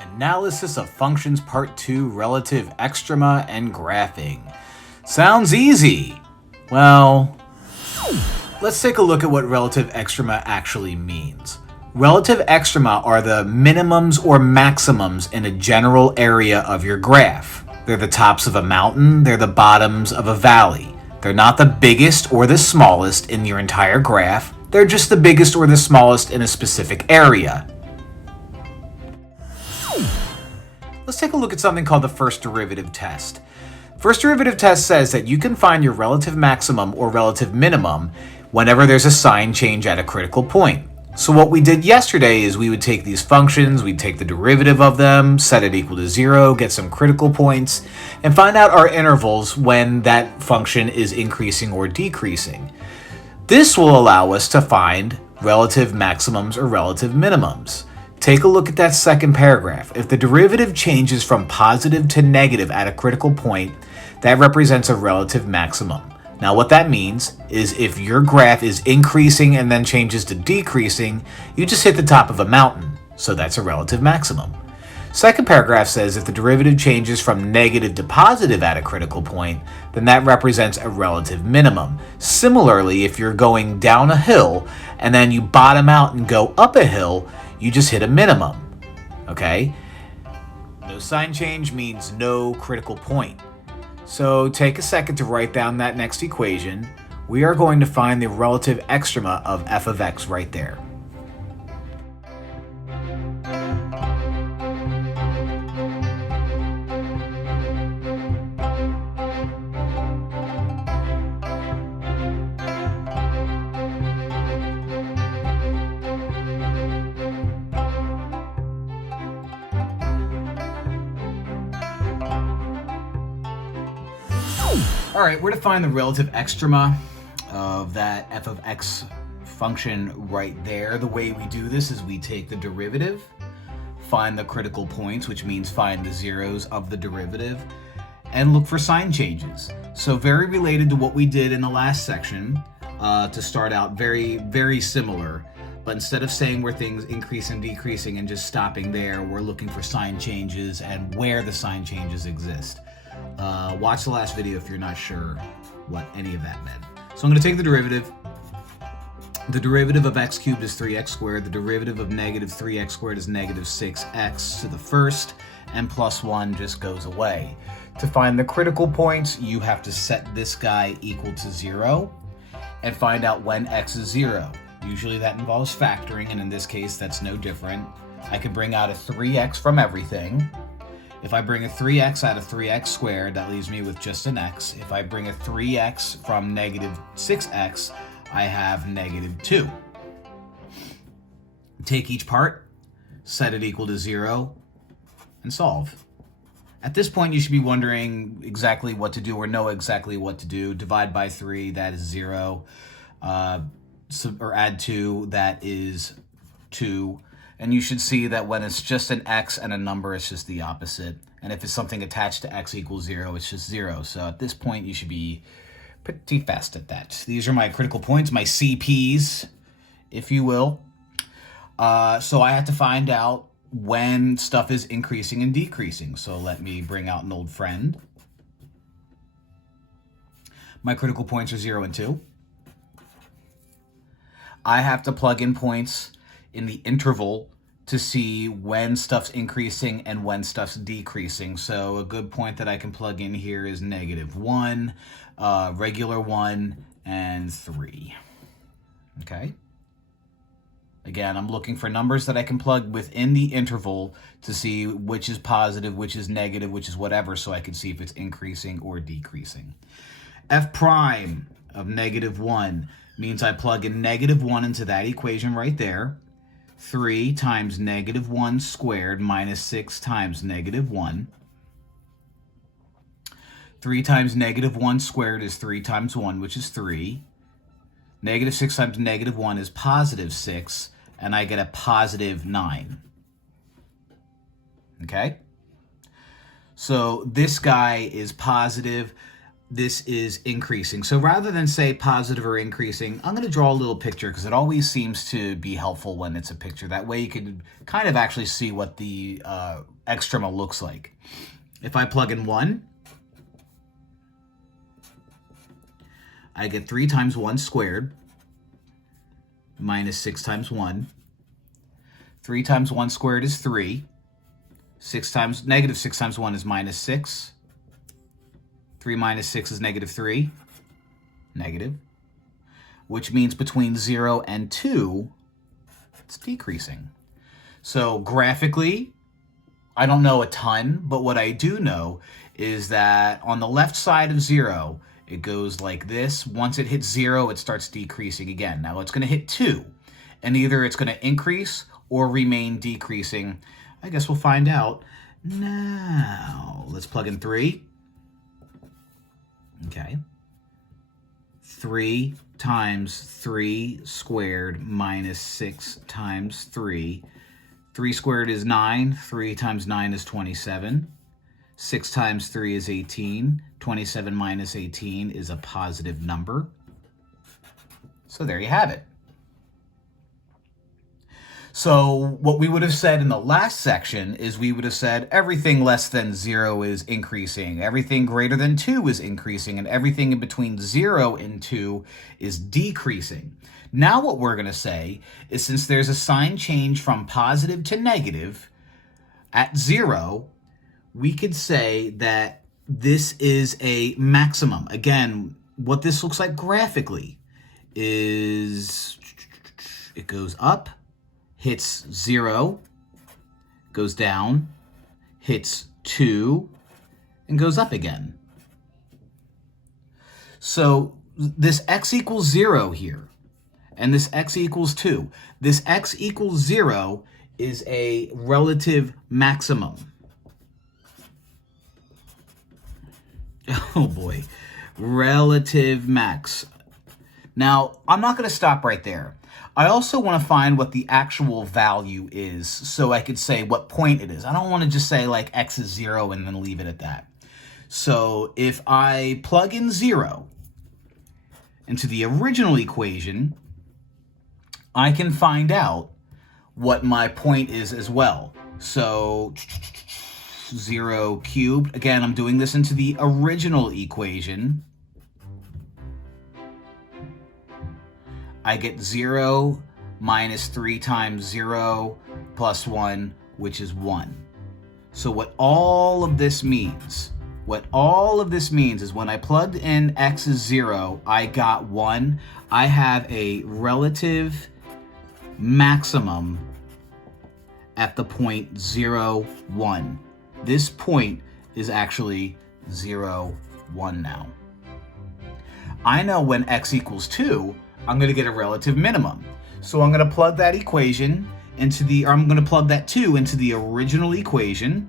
Analysis of Functions Part 2, Relative Extrema and Graphing. Sounds easy. Well, let's take a look at what relative extrema actually means. Relative extrema are the minimums or maximums in a general area of your graph. They're the tops of a mountain, they're the bottoms of a valley. They're not the biggest or the smallest in your entire graph, they're just the biggest or the smallest in a specific area. Let's take a look at something called the first derivative test. First derivative test says that you can find your relative maximum or relative minimum whenever there's a sign change at a critical point. So what we did yesterday is we would take these functions, we'd take the derivative of them, set it equal to 0, get some critical points, and find out our intervals when that function is increasing or decreasing. This will allow us to find relative maximums or relative minimums. Take a look at that second paragraph. If the derivative changes from positive to negative at a critical point, that represents a relative maximum. Now what that means is if your graph is increasing and then changes to decreasing, you just hit the top of a mountain, so that's a relative maximum. Second paragraph says if the derivative changes from negative to positive at a critical point, then that represents a relative minimum. Similarly, if you're going down a hill and then you bottom out and go up a hill, you just hit a minimum, okay? No sign change means no critical point. So take a second to write down that next equation. We are going to find the relative extrema of f of x right there. All right, we're to find the relative extrema of that f of x function right there. The way we do this is we take the derivative, find the critical points, which means find the zeros of the derivative, and look for sign changes. So very related to what we did in the last section, to start out very, very similar. But instead of saying where things increase and decreasing and just stopping there, we're looking for sign changes and where the sign changes exist. Watch the last video if you're not sure what any of that meant. So I'm going to take the derivative. The derivative of x cubed is 3x squared. The derivative of negative 3x squared is negative 6x to the first, and plus 1 just goes away. To find the critical points, you have to set this guy equal to 0 and find out when x is 0. Usually that involves factoring, and in this case that's no different. I can bring out a 3x from everything. If I bring a 3x out of 3x squared, that leaves me with just an x. If I bring a 3x from negative 6x, I have negative 2. Take each part, set it equal to 0, and solve. At this point, you should be wondering exactly what to do or know exactly what to do. Divide by 3, that is 0. Or add 2, that is 2. And you should see that when it's just an x and a number, it's just the opposite. And if it's something attached to x equals 0, it's just 0. So at this point, you should be pretty fast at that. These are my critical points, my CPs, if you will. So I have to find out when stuff is increasing and decreasing. So let me bring out an old friend. My critical points are 0 and 2. I have to plug in points in the interval to see when stuff's increasing and when stuff's decreasing. So a good point that I can plug in here is negative 1, regular 1, and 3. Okay? Again, I'm looking for numbers that I can plug within the interval to see which is positive, which is negative, which is whatever, so I can see if it's increasing or decreasing. F prime of negative 1 means I plug in negative 1 into that equation right there. 3 times negative 1 squared minus 6 times negative 1. 3 times negative 1 squared is 3 times 1, which is 3. Negative 6 times negative 1 is positive 6, and I get a positive 9. Okay? So this guy is positive. this is increasing. So rather than say positive or increasing, I'm going to draw a little picture because it always seems to be helpful when it's a picture. That way you can kind of actually see what the extrema looks like. If I plug in 1, I get 3 times 1 squared minus 6 times 1. 3 times 1 squared is 3. Negative 6 times 1 is minus 6. 3 minus 6 is negative 3. Negative. Which means between 0 and 2, it's decreasing. So graphically, I don't know a ton, but what I do know is that on the left side of 0, it goes like this. Once it hits 0, it starts decreasing again. Now it's going to hit 2, and either it's going to increase or remain decreasing. I guess we'll find out now. Let's plug in 3. Okay. 3 times 3 squared minus 6 times 3. 3 squared is 9. 3 times 9 is 27. 6 times 3 is 18. 27 minus 18 is a positive number. So there you have it. So what we would have said in the last section is we would have said everything less than 0 is increasing, everything greater than 2 is increasing, and everything in between 0 and 2 is decreasing. Now what we're going to say is since there's a sign change from positive to negative at 0, we could say that this is a maximum. Again, what this looks like graphically is it goes up, hits 0, goes down, hits 2, and goes up again. So this x equals 0 here, and this x equals 2. This x equals 0 is a relative maximum. Oh boy, relative max. Now, I'm not going to stop right there. I also want to find what the actual value is so I could say what point it is. I don't want to just say like x is 0 and then leave it at that. So if I plug in 0 into the original equation, I can find out what my point is as well. So 0 cubed, again, I'm doing this into the original equation. I get 0 minus 3 times 0 plus 1, which is 1. So what all of this means, is when I plugged in x is 0, I got 1. I have a relative maximum at the point 0, 1. This point is actually 0, 1 now. I know when x equals 2, I'm going to get a relative minimum. So I'm going to plug that equation I'm going to plug that 2 into the original equation.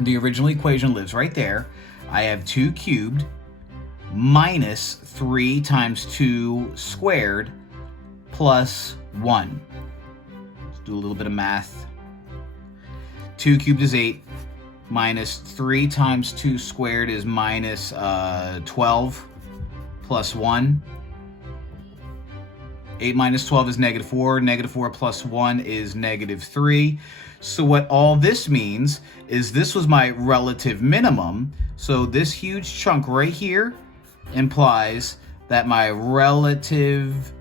The original equation lives right there. I have 2 cubed minus 3 times 2 squared plus 1. Let's do a little bit of math. 2 cubed is 8 minus 3 times 2 squared is minus 12 plus 1. 8 minus 12 is negative 4. Negative 4 plus 1 is negative 3. So what all this means is this was my relative minimum. So this huge chunk right here implies that my relative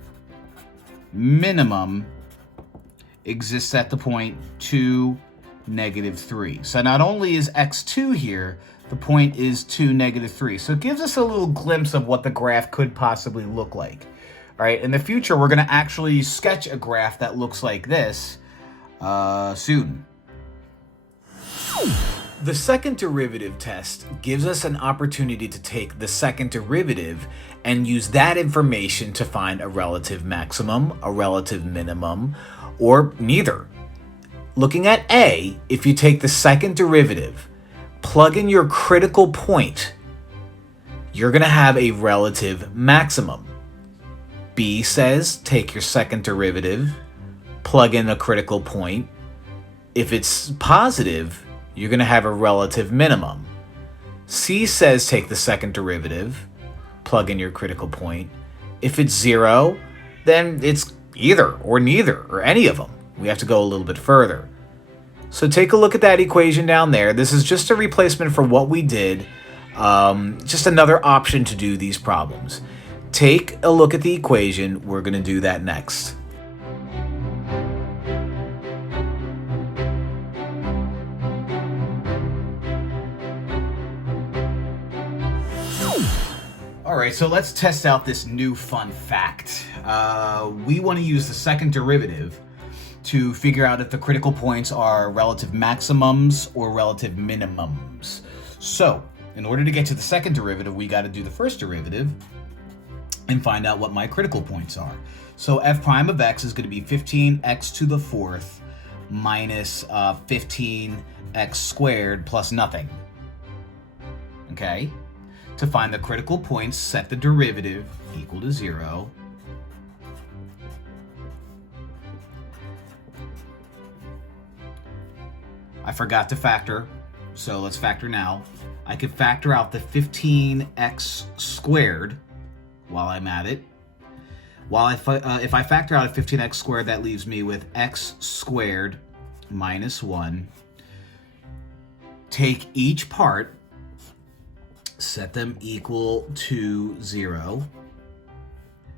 minimum exists at the point 2, negative 3. So not only is x2 here, the point is 2, negative 3. So it gives us a little glimpse of what the graph could possibly look like. All right, in the future, we're going to actually sketch a graph that looks like this soon. The second derivative test gives us an opportunity to take the second derivative and use that information to find a relative maximum, a relative minimum, or neither. Looking at A, if you take the second derivative, plug in your critical point, you're going to have a relative maximum. B says take your second derivative, plug in a critical point. If it's positive, you're going to have a relative minimum. C says take the second derivative, plug in your critical point. If it's 0, then it's either or neither or any of them. We have to go a little bit further. So take a look at that equation down there. This is just a replacement for what we did, just another option to do these problems. Take a look at the equation. We're going to do that next. All right, so let's test out this new fun fact. We want to use the second derivative to figure out if the critical points are relative maximums or relative minimums. So, in order to get to the second derivative, we got to do the first derivative and find out what my critical points are. So f prime of x is going to be 15x to the fourth minus 15x squared plus nothing. Okay? To find the critical points, set the derivative equal to 0. I forgot to factor, so let's factor now. I could factor out the 15x squared while I'm at it. If I factor out a 15x squared, that leaves me with x squared minus 1. Take each part, set them equal to 0.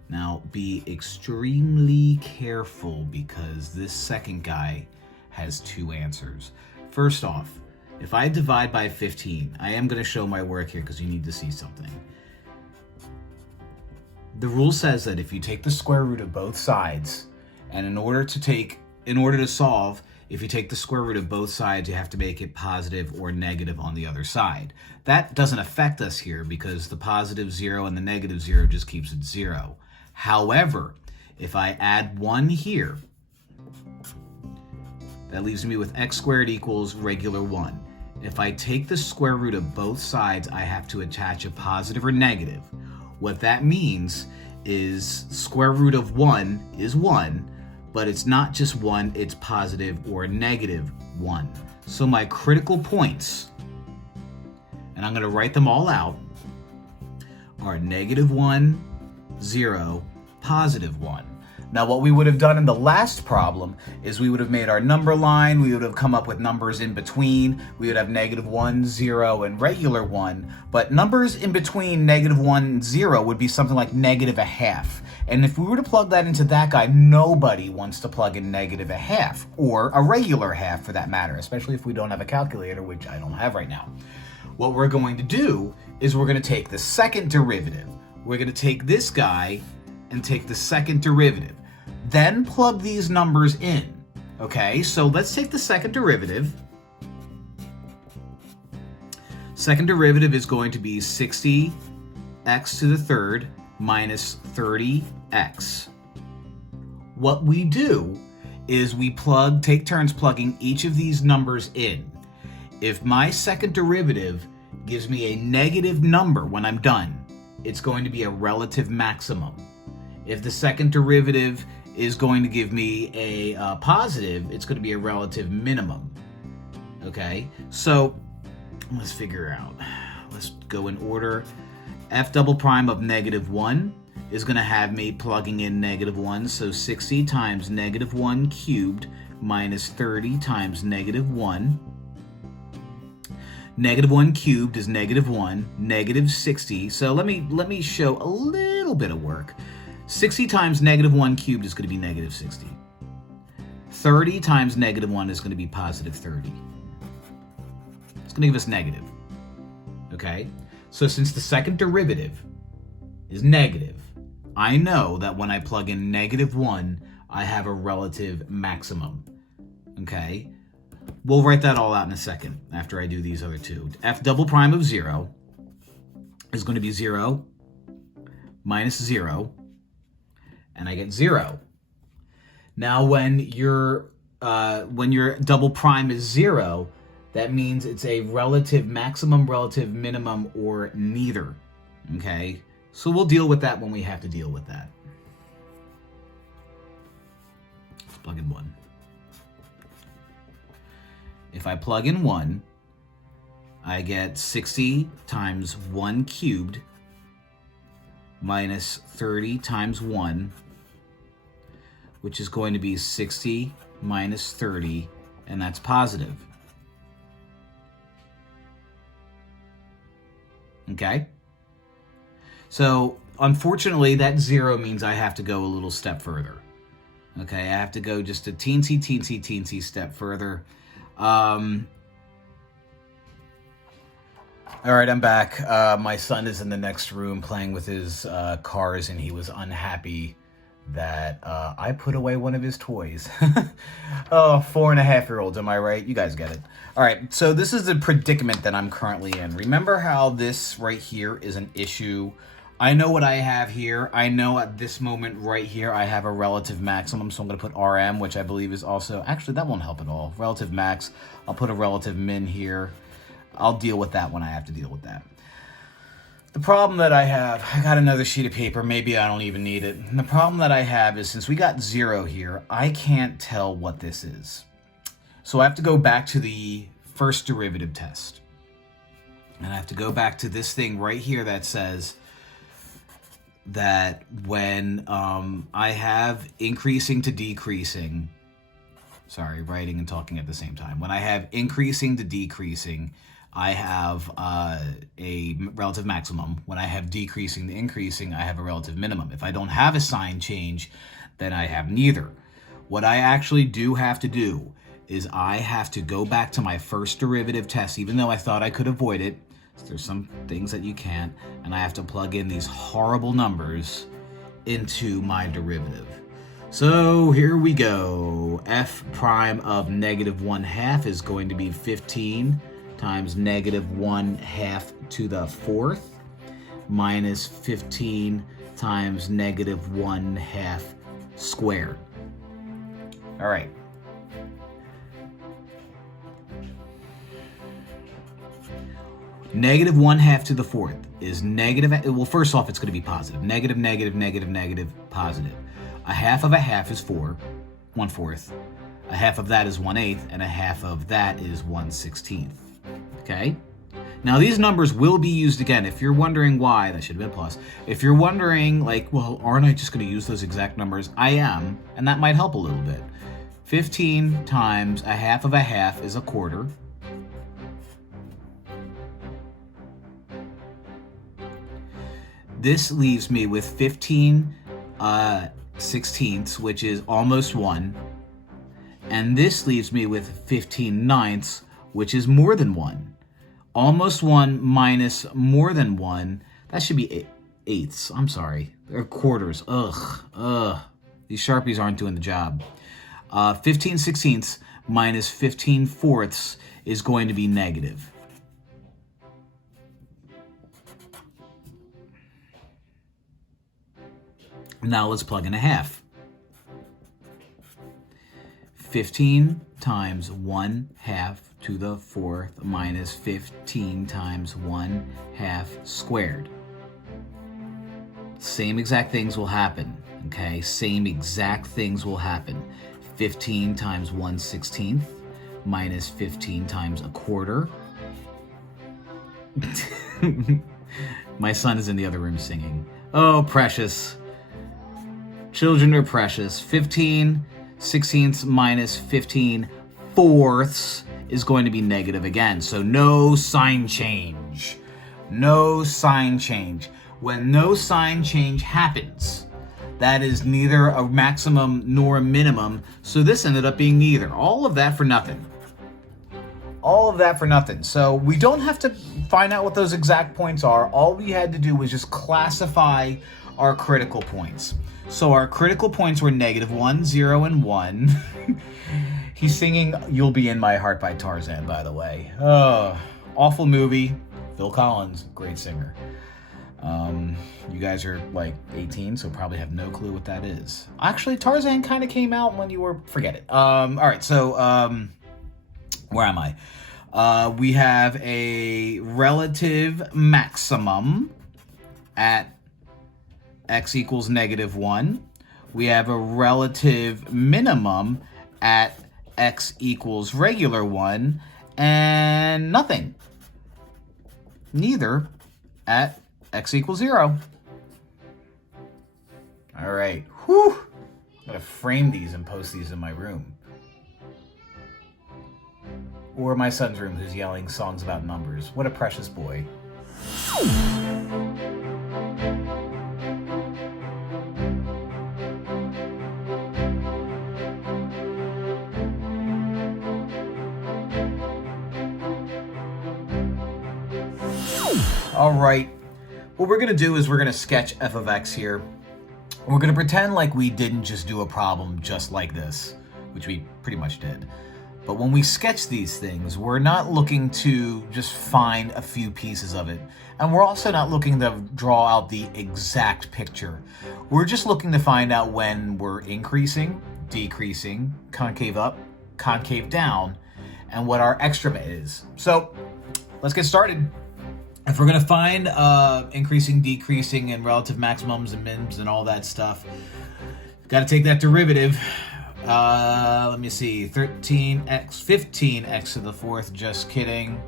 Now be extremely careful because this second guy has two answers. First off, if I divide by 15, I am going to show my work here because you need to see something. The rule says that if you take the square root of both sides, and in order to solve, if you take the square root of both sides, you have to make it positive or negative on the other side. That doesn't affect us here because the positive 0 and the negative 0 just keeps it 0. However, if I add 1 here, that leaves me with x squared equals regular 1. If I take the square root of both sides, I have to attach a positive or negative. What that means is square root of 1 is 1, but it's not just 1, it's positive or negative 1. So my critical points, and I'm going to write them all out, are negative 1, 0, positive 1. Now what we would have done in the last problem is we would have made our number line, we would have come up with numbers in between, we would have negative 1, 0, and regular 1, but numbers in between negative 1 and 0 would be something like negative a half. And if we were to plug that into that guy, nobody wants to plug in negative a half, or a regular half for that matter, especially if we don't have a calculator, which I don't have right now. What we're going to do is we're going to take the second derivative. We're going to take this guy and take the second derivative. Then plug these numbers in. Okay, so let's take the second derivative. Second derivative is going to be 60x to the third minus 30x. What we do is we take turns plugging each of these numbers in. If my second derivative gives me a negative number when I'm done, it's going to be a relative maximum. If the second derivative is going to give me a positive, it's going to be a relative minimum. Okay, so let's figure out. Let's go in order. F double prime of negative 1 is going to have me plugging in negative 1, so 60 times negative 1 cubed minus 30 times negative 1. Negative 1 cubed is negative 1, negative 60. So let me show a little bit of work. 60 times negative 1 cubed is going to be negative 60. 30 times negative 1 is going to be positive 30. It's going to give us negative. Okay? So since the second derivative is negative, I know that when I plug in negative 1, I have a relative maximum. Okay? We'll write that all out in a second after I do these other two. F double prime of 0 is going to be 0 minus 0. And I get 0. Now, when your double prime is 0, that means it's a relative maximum, relative minimum, or neither. Okay? So we'll deal with that when we have to deal with that. Let's plug in 1. If I plug in 1, I get 60 times 1 cubed minus 30 times 1, which is going to be 60 minus 30, and that's positive. Okay? So, unfortunately, that 0 means I have to go a little step further. Okay, I have to go just a teensy step further. All right, I'm back. My son is in the next room playing with his cars, and he was unhappy that I put away one of his toys. Oh, 4.5-year-olds, am I right? You guys get it. All right, so this is the predicament that I'm currently in. Remember how this right here is an issue? I know what I have here. I know at this moment right here I have a relative maximum, so I'm going to put RM, which I believe is also... Actually, that won't help at all. Relative max. I'll put a relative min here. I'll deal with that when I have to deal with that. The problem that I have, I got another sheet of paper, maybe I don't even need it. And the problem that I have is since we got 0 here, I can't tell what this is. So I have to go back to the first derivative test. And I have to go back to this thing right here that says that when I have increasing to decreasing, sorry, writing and talking at the same time. When I have increasing to decreasing, I have a relative maximum. When I have decreasing to increasing, I have a relative minimum. If I don't have a sign change, then I have neither. What I actually do have to do is I have to go back to my first derivative test, even though I thought I could avoid it. There's some things that you can't, and I have to plug in these horrible numbers into my derivative. So here we go. F prime of -1/2 is going to be 15 times -1/2 to the 4th minus 15 times -1/2 squared. All right. -1/2 to the 4th is negative. Well, first off, it's going to be positive. Negative, negative, negative, negative, positive. A half of a half is 4, 1/4. A half of that is 1/8, and a half of that is 1/16. Okay? Now, these numbers will be used again. If you're wondering why, that should have been plus. If you're wondering, like, well, aren't I just going to use those exact numbers? I am, and that might help a little bit. 15 times a half of a half is a quarter. This leaves me with 15 sixteenths, which is almost 1. And this leaves me with 15 ninths, which is more than 1. Almost 1 minus more than 1, that should be eighths. I'm sorry. They're quarters. Ugh. These Sharpies aren't doing the job. 15 sixteenths minus 15 fourths is going to be negative. Now let's plug in a half. 15 times 1/2 to the 4th minus 15 times 1/2 squared. Same exact things will happen, okay? Same exact things will happen. 15 times 1/16 minus 15 times a quarter. My son is in the other room singing. Oh, precious. Children are precious. 15 sixteenths minus 15 fourths is going to be negative again. So no sign change. No sign change. When no sign change happens, that is neither a maximum nor a minimum. So this ended up being neither. All of that for nothing. All of that for nothing. So we don't have to find out what those exact points are. All we had to do was just classify our critical points. So our critical points were -1, 0, and 1. He's singing You'll Be In My Heart by Tarzan, by the way. Oh, awful movie. Phil Collins, great singer. You guys are like 18, so probably have no clue what that is. Actually, Tarzan kind of came out when you were... Forget it. All right, so where am I? We have a relative maximum at x equals -1. We have a relative minimum at x equals regular 1, and nothing. neither at x equals 0. All right. Whew. I'm going to frame these and post these in my room. Or my son's room, who's yelling songs about numbers. What a precious boy. All right, what we're gonna do is we're gonna sketch f of x here. We're gonna pretend like we didn't just do a problem just like this, which we pretty much did. But when we sketch these things, we're not looking to just find a few pieces of it. And we're also not looking to draw out the exact picture. We're just looking to find out when we're increasing, decreasing, concave up, concave down, and what our extrema is. So let's get started. If we're going to find increasing, decreasing, and relative maximums and minims and all that stuff, got to take that derivative. Let me see, 15x to the fourth, just kidding,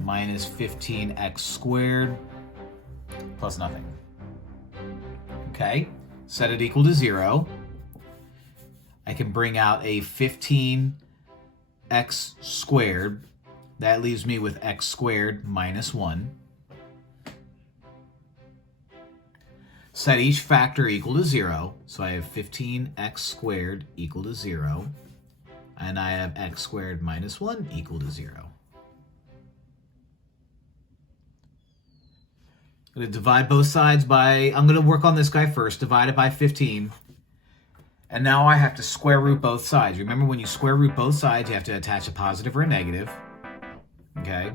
minus 15x squared, plus nothing. Okay, set it equal to 0. I can bring out a 15x squared. That leaves me with x squared minus 1. Set each factor equal to 0. So I have 15x squared equal to 0. And I have x squared minus 1 equal to 0. I'm going to divide both sides by, I'm going to work on this guy first, divide it by 15. And now I have to square root both sides. Remember, when you square root both sides, you have to attach a positive or a negative. Okay?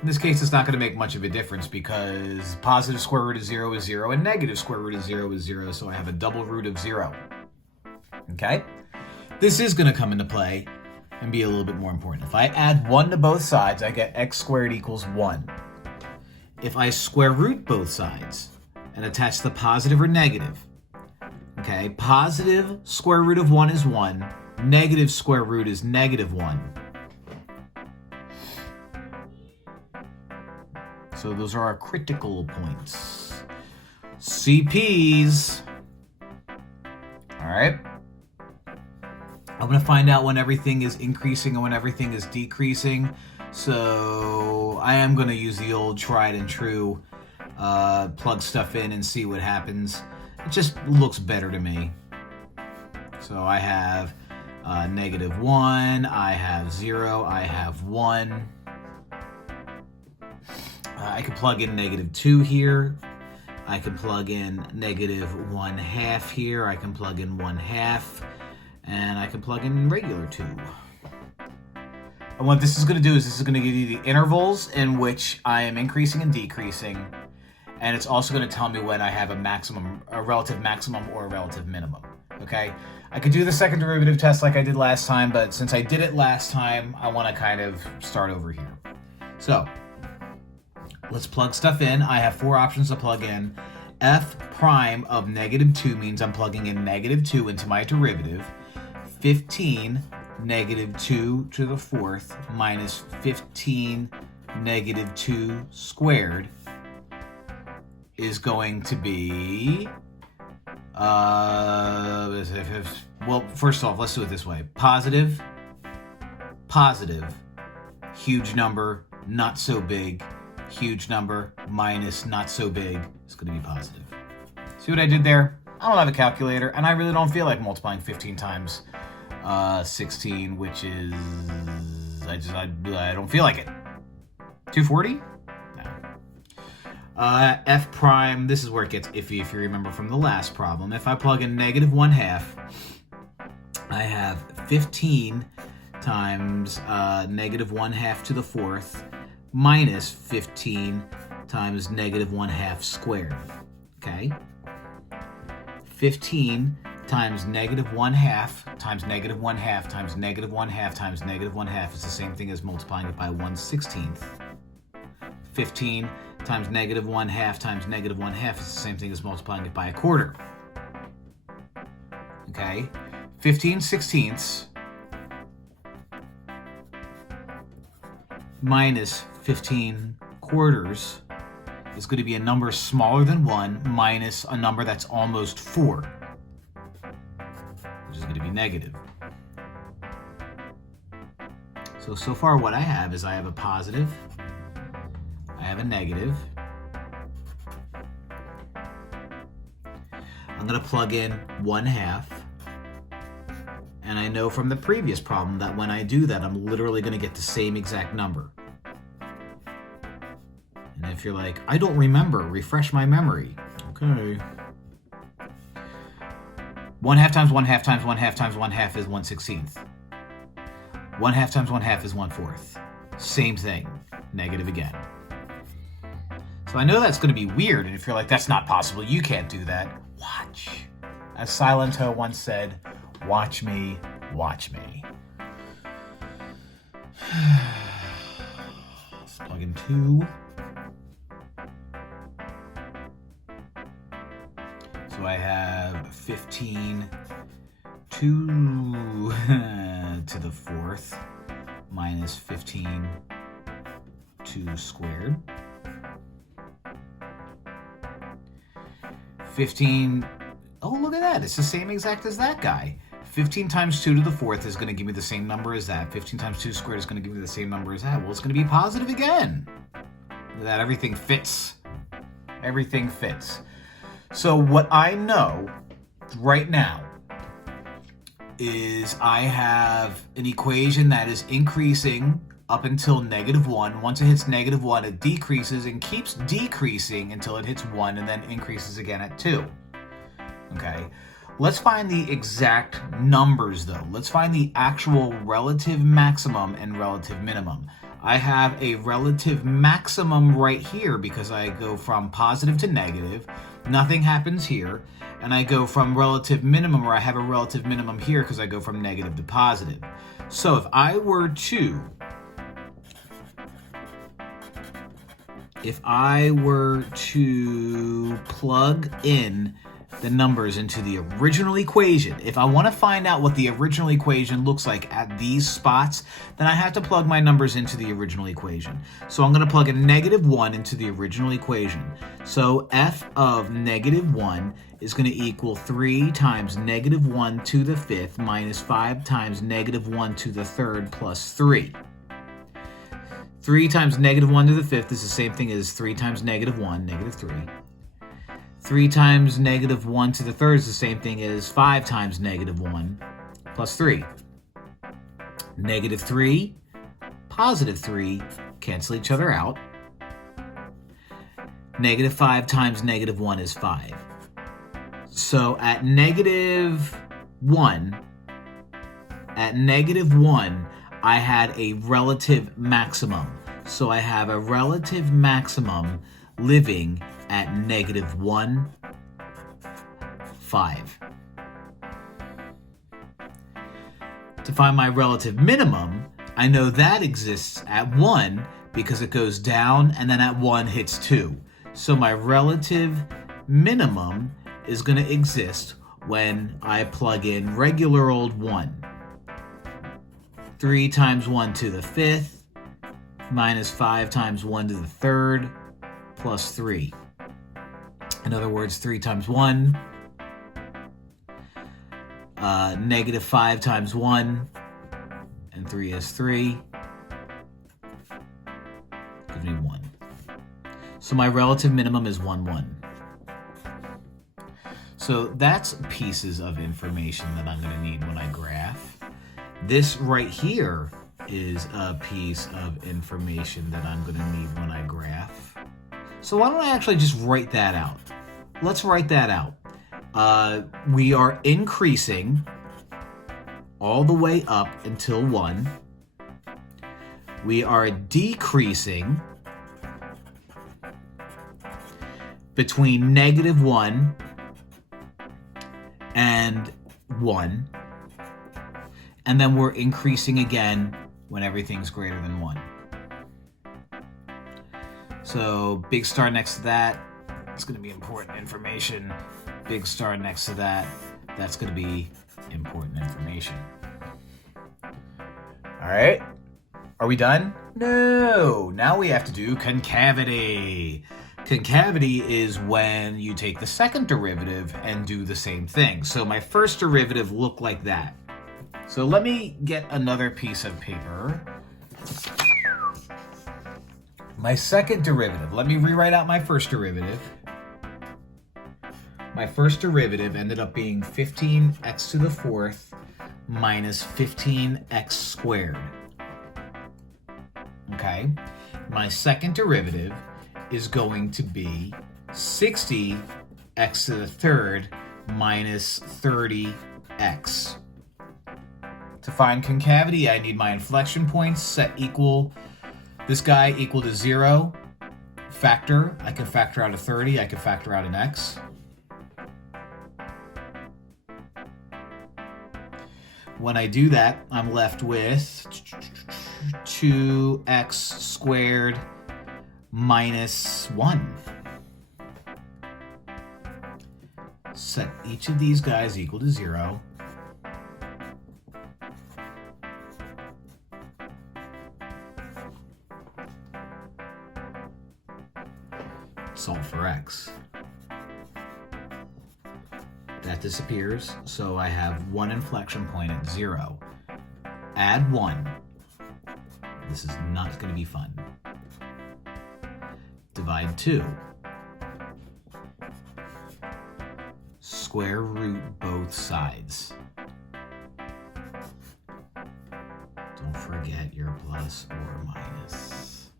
In this case, it's not going to make much of a difference because positive square root of 0 is 0 and negative square root of 0 is 0, so I have a double root of 0. Okay? This is going to come into play and be a little bit more important. If I add 1 to both sides, I get x squared equals 1. If I square root both sides and attach the positive or negative, okay, positive square root of 1 is 1, negative square root is negative 1. So those are our critical points. CPs. All right. I'm going to find out when everything is increasing and when everything is decreasing. So I am going to use the old tried and true plug stuff in and see what happens. It just looks better to me. So I have negative 1, I have 0, I have 1. I can plug in negative 2 here. I can plug in negative 1/2 here. I can plug in 1/2. And I can plug in regular 2. And what this is going to do is this is going to give you the intervals in which I am increasing and decreasing. And it's also going to tell me when I have a relative maximum or a relative minimum. Okay? I could do the second derivative test like I did last time, but since I did it last time, I want to kind of start over here. So let's plug stuff in. I have 4 options to plug in. F prime of negative 2 means I'm plugging in negative 2 into my derivative. 15 negative 2 to the fourth minus 15 negative 2 squared is going to be, well, first off, let's do it this way. Positive, huge number, not so big, huge number, minus not so big, is going to be positive. See what I did there? I don't have a calculator, and I really don't feel like multiplying 15 times 16, which is, I don't feel like it. 240? No. F prime, this is where it gets iffy if you remember from the last problem. If I plug in negative 1/2, I have 15 times negative 1/2 to the fourth minus 15 times negative 1/2 squared. Okay? 15 times negative 1/2 times negative 1/2 times negative 1/2 times negative 1/2 is the same thing as multiplying it by 1/16. 15 times negative 1/2 times negative 1/2 is the same thing as multiplying it by a quarter. Okay? 15/16 minus 15 quarters is going to be a number smaller than 1 minus a number that's almost 4, which is going to be negative. So far what I have is I have a positive, I have a negative. I'm going to plug in 1/2. And I know from the previous problem that when I do that, I'm literally going to get the same exact number. And if you're like, I don't remember, refresh my memory. Okay. 1/2 times 1/2 times 1/2 times 1/2 is 1/16. 1/2 times 1/2 is 1/4. Same thing, negative again. So I know that's going to be weird, and if you're like, that's not possible, you can't do that, watch. As Silento once said, watch me, watch me. Let's plug in 2. So I have 15 2 to the 4th minus 15 2 squared. 15, oh look at that, it's the same exact as that guy. 15 times 2 to the 4th is going to give me the same number as that. 15 times 2 squared is going to give me the same number as that. Well, it's going to be positive again. Look at that, everything fits. Everything fits. So what I know right now is I have an equation that is increasing up until -1. Once it hits -1, it decreases and keeps decreasing until it hits 1 and then increases again at 2. Okay, let's find the exact numbers though. Let's find the actual relative maximum and relative minimum. I have a relative maximum right here because I go from positive to negative. Nothing happens here. And I go from relative minimum, or I have a relative minimum here because I go from negative to positive. So if I were to plug in the numbers into the original equation, if I want to find out what the original equation looks like at these spots, then I have to plug my numbers into the original equation. So I'm going to plug in -1 into the original equation. So f of -1 is going to equal 3 times -1 to the 5th minus 5 times -1 to the 3rd plus 3. 3 times -1 to the 5th is the same thing as 3 times -1, -3. 3 times -1 to the 3rd is the same thing as 5 times -1 plus 3. -3, +3 cancel each other out. -5 times -1 is 5. So at -1, I had a relative maximum. So I have a relative maximum living at -1, 5. To find my relative minimum, I know that exists at 1 because it goes down and then at 1 hits 2. So my relative minimum is going to exist when I plug in regular old 1. 3 times 1 to the 5th minus 5 times 1 to the 3rd plus 3. In other words, 3 times 1, -5 times 1, and 3 is 3, gives me 1. So my relative minimum is 1, 1. So that's pieces of information that I'm going to need when I graph. This right here is a piece of information that I'm going to need when I graph. So why don't I actually just write that out? Let's write that out. We are increasing all the way up until 1. We are decreasing between -1 and 1. And then we're increasing again when everything's greater than 1. So big star next to that, it's going to be important information. Big star next to that, that's going to be important information. All right, are we done? No, now we have to do concavity. Concavity is when you take the second derivative and do the same thing. So my first derivative looked like that. So let me get another piece of paper. My second derivative, let me rewrite out my first derivative. My first derivative ended up being 15x to the fourth minus 15x squared. Okay, my second derivative is going to be 60x to the third minus 30x. To find concavity, I need my inflection points set equal, this guy equal to 0, factor. I can factor out a 30, I can factor out an x. When I do that, I'm left with 2x squared minus 1. Set each of these guys equal to 0. Solve for x. That disappears, so I have one inflection point at 0. Add 1. This is not going to be fun. Divide 2. Square root both sides. Don't forget your plus or minus.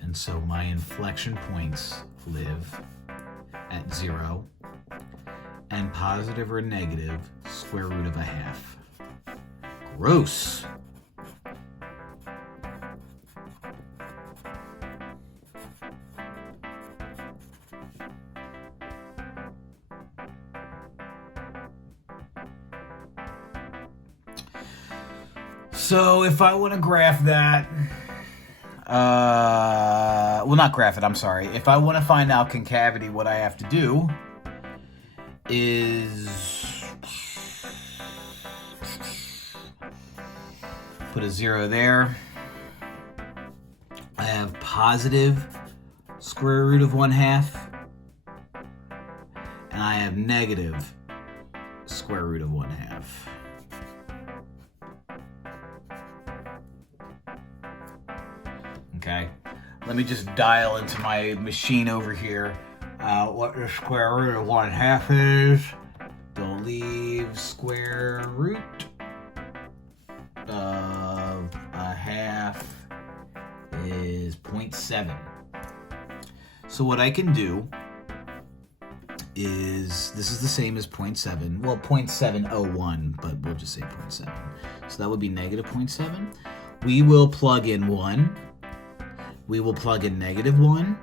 And so my inflection points live at 0 and positive or negative square root of a half. Gross. So if I want to graph that, well, not graph it, I'm sorry. If I want to find out concavity, what I have to do is put a 0 there. I have positive square root of 1/2, and I have negative square root of 1/2. Okay, let me just dial into my machine over here what the square root of 1/2 is. Believe square root of a half is 0.7. So what I can do is, this is the same as 0.7, well 0.701, but we'll just say 0.7. So that would be negative 0.7. We will plug in 1. We will plug in negative 1.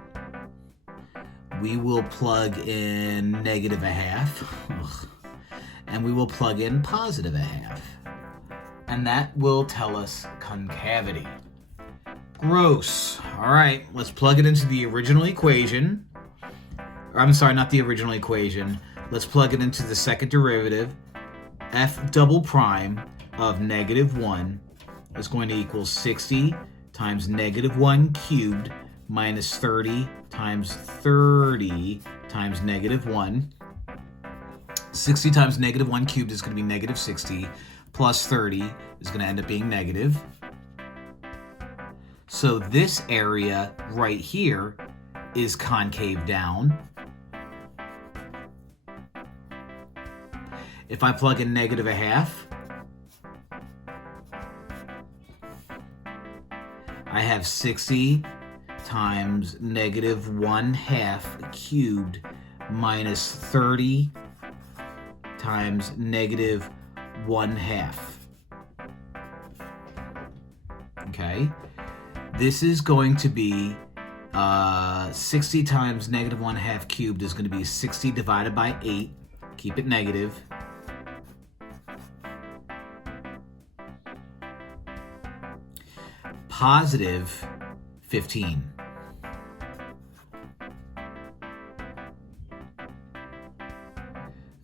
We will plug in negative 1/2. Ugh. And we will plug in positive 1/2. And that will tell us concavity. Gross. All right, let's plug it into the original equation. I'm sorry, not the original equation. Let's plug it into the second derivative. F double prime of negative 1 is going to equal 60 times negative 1 cubed minus 30 times 30 times negative 1. 60 times negative 1 cubed is going to be negative 60, plus 30 is going to end up being negative. So this area right here is concave down. If I plug in negative 1/2, I have 60 times negative 1/2 cubed minus 30 times negative 1/2. Okay, this is going to be 60 times negative 1/2 cubed is going to be 60 divided by 8. Keep it negative. Positive 15.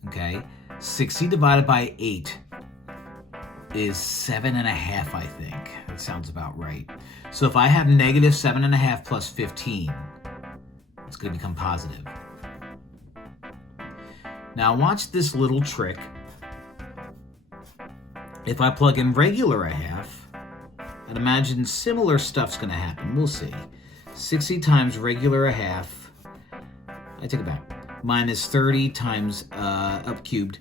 Okay, 60 divided by 8 is 7.5, I think. That sounds about right. So if I have negative 7.5 plus 15, It's going to become positive. Now watch this little trick. If I plug in regular a half, I'd imagine similar stuff's going to happen. We'll see. 60 times regular a half, I take it back, minus 30 times up cubed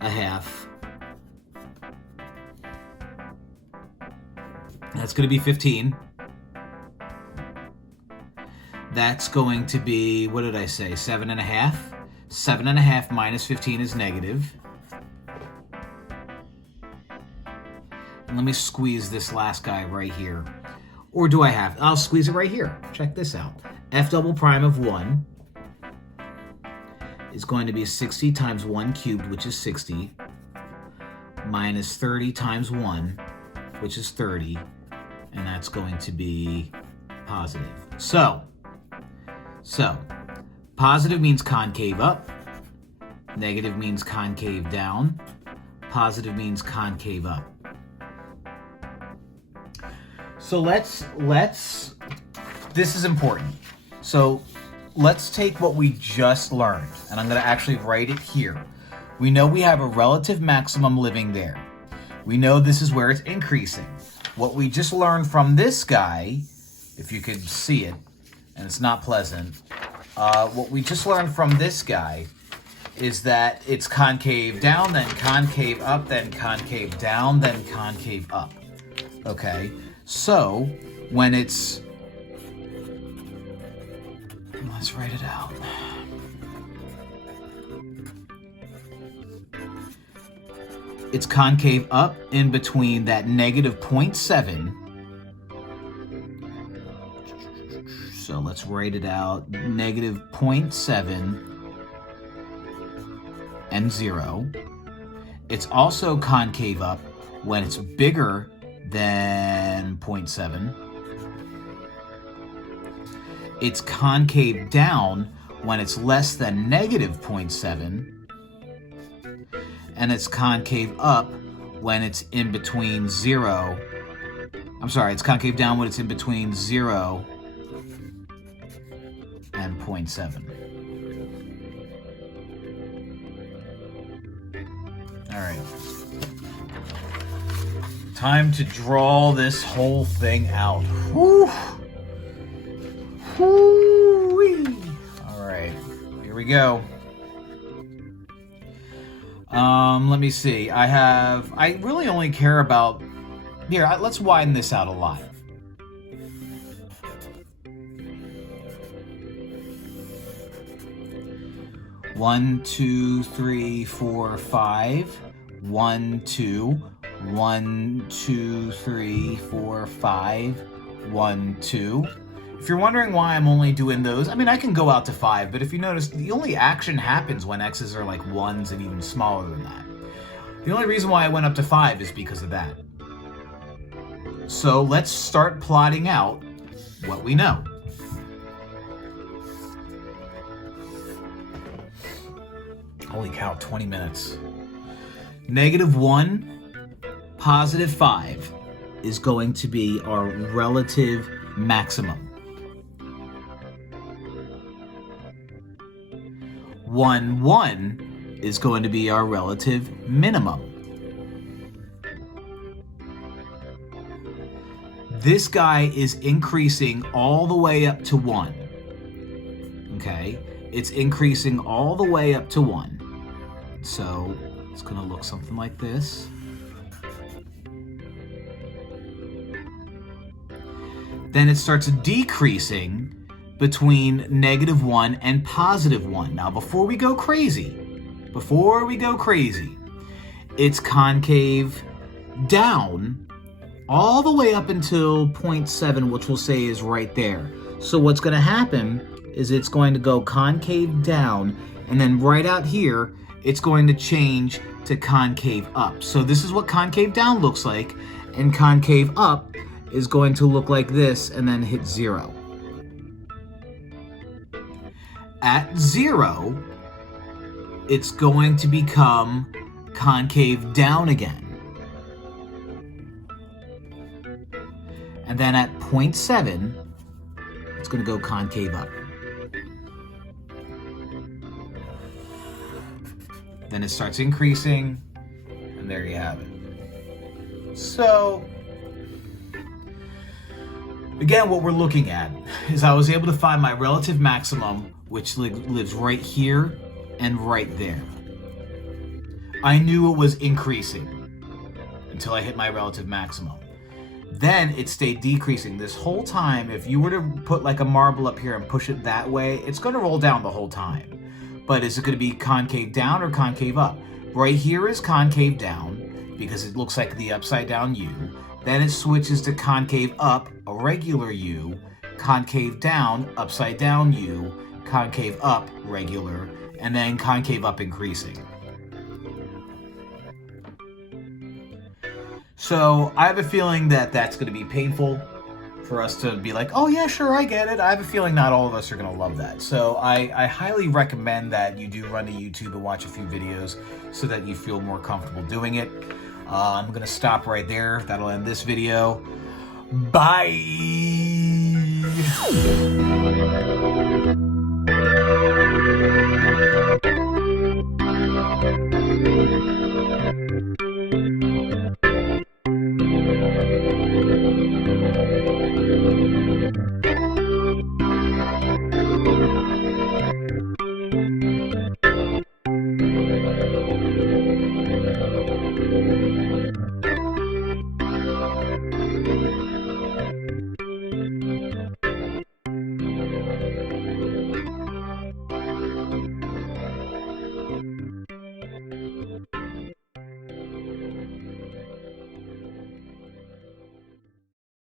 a half. That's going to be 15. That's going to be, what did I say, 7.5? 7.5 minus 15 is negative. And let me squeeze this last guy right here. Or do I have? I'll squeeze it right here. Check this out. F double prime of 1 is going to be 60 times 1 cubed, which is 60, minus 30 times 1, which is 30, and that's going to be positive. So positive means concave up, negative means concave down, positive means concave up. So let's this is important. So let's take what we just learned, and I'm going to actually write it here. We know we have a relative maximum living there. We know this is where it's increasing. What we just learned from this guy, if you could see it, and it's not pleasant, what we just learned from this guy is that it's concave down, then concave up, then concave down, then concave up. Okay, so when it's, let's write it out. It's concave up in between that negative 0.7. So let's write it out. Negative 0.7 and 0. It's also concave up when it's bigger than 0.7. It's concave down when it's less than negative 0.7. And it's concave up when it's in between 0. I'm sorry, it's concave down when it's in between 0 and 0.7. All right. Time to draw this whole thing out. Whew. Whoo-wee. All right, here we go. Let me see. I really only care about, here, let's widen this out a lot. One, two, three, four, 5. 1, 2. 1, 2, 3, 4, 5. 1, 2. If you're wondering why I'm only doing those, I mean, I can go out to 5, but if you notice, the only action happens when x's are like 1s and even smaller than that. The only reason why I went up to 5 is because of that. So let's start plotting out what we know. Holy cow, 20 minutes. Negative 1, positive 5 is going to be our relative maximum. 1, 1 is going to be our relative minimum. This guy is increasing all the way up to 1. Okay? It's increasing all the way up to 1. So it's going to look something like this. Then it starts decreasing between negative 1 and positive 1. Now, before we go crazy, it's concave down all the way up until 0.7, which we'll say is right there. So what's going to happen is it's going to go concave down, and then right out here, it's going to change to concave up. So this is what concave down looks like, and concave up is going to look like this and then hit 0. At 0, it's going to become concave down again. And then at 0.7, it's going to go concave up. then it starts increasing, and there you have it. So, again, what we're looking at is I was able to find my relative maximum, which lives right here and right there. I knew it was increasing until I hit my relative maximum. Then it stayed decreasing this whole time. If you were to put like a marble up here and push it that way, it's going to roll down the whole time. But is it going to be concave down or concave up? Right here is concave down because it looks like the upside down U. Then it switches to concave up, a regular U, concave down, upside down U, concave up, regular, and then concave up increasing. So I have a feeling that that's going to be painful for us to be like, oh yeah, sure, I get it. I have a feeling not all of us are going to love that. So I highly recommend that you do run to YouTube and watch a few videos so that you feel more comfortable doing it. I'm going to stop right there. That'll end this video. Bye!